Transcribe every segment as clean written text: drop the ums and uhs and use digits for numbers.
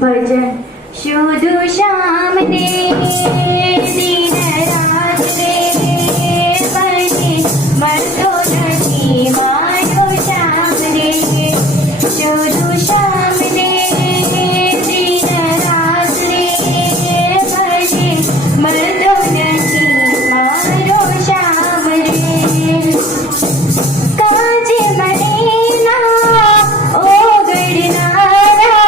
भजन शोधू श्याम दे दिन रात रे बने मरतो नहीं मानो श्याम रे शोधू श्याम दे दिन रात रे बने मरतो नहीं मानो श्याम रे काजे बने ना ओगड़नारा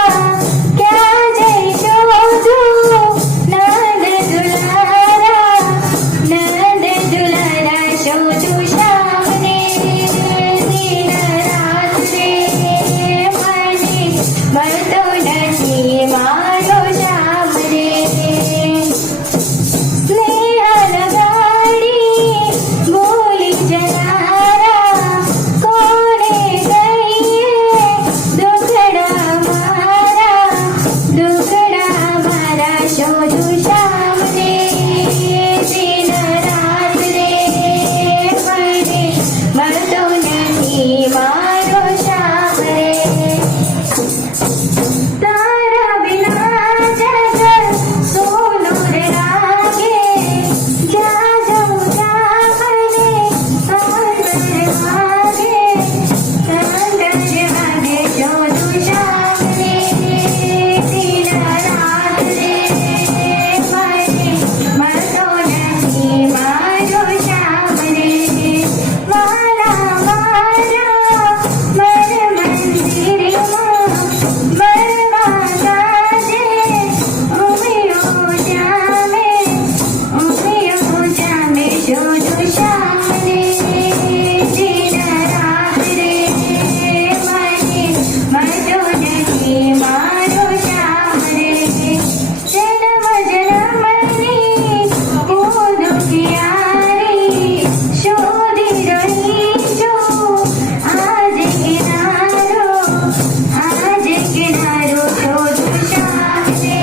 क्या जय शोधू नंद दुलारा शोधू श्याम रे दिन रात रे बने मरतो नहीं मानो श्याम रे स्नेह लगाड़ी बोली जनारा कोने गई दुखड़ा मारा शोधू श्याम रे दिन रात रे बने मरतो नहीं मारो श्याम रे तारा बिना जग सोनू रे लागे जा जाऊं जा बने अंदर मागे शोधू श्याम रे दिन रात रे बने मरतो नहीं मारो श्याम रे वाला वाला मन मंदिर मरवा गाजे उमियो जामे शोधू श्याम रे दिन रात रे बने मरतो नहीं मारो श्याम रे जन्म जन्मनी वो दुखियारी शोधी रही जो आज किनारो शोधू श्याम रे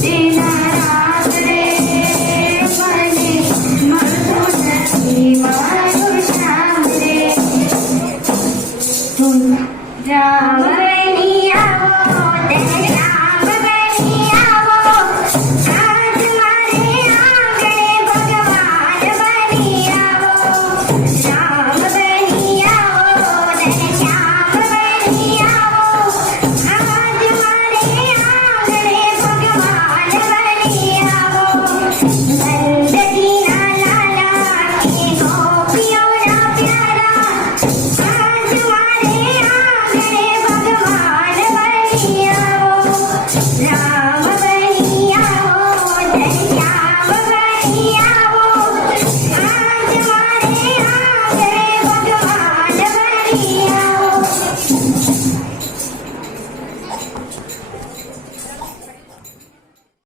दिन रात रे बने मरतो नहीं मारो श्याम रे राम बनी आवो तेरे राम बनी आवो आज मारे आंगणे भगवान बनी आवो राम बनी आवो तेरे श्याम बनी आवो आज मारे आंगणे भगवान बनी आवो नंद दीना लाला के गोपियों ना प्यारा आज मारे आंगणे भगवान बनी आवो राम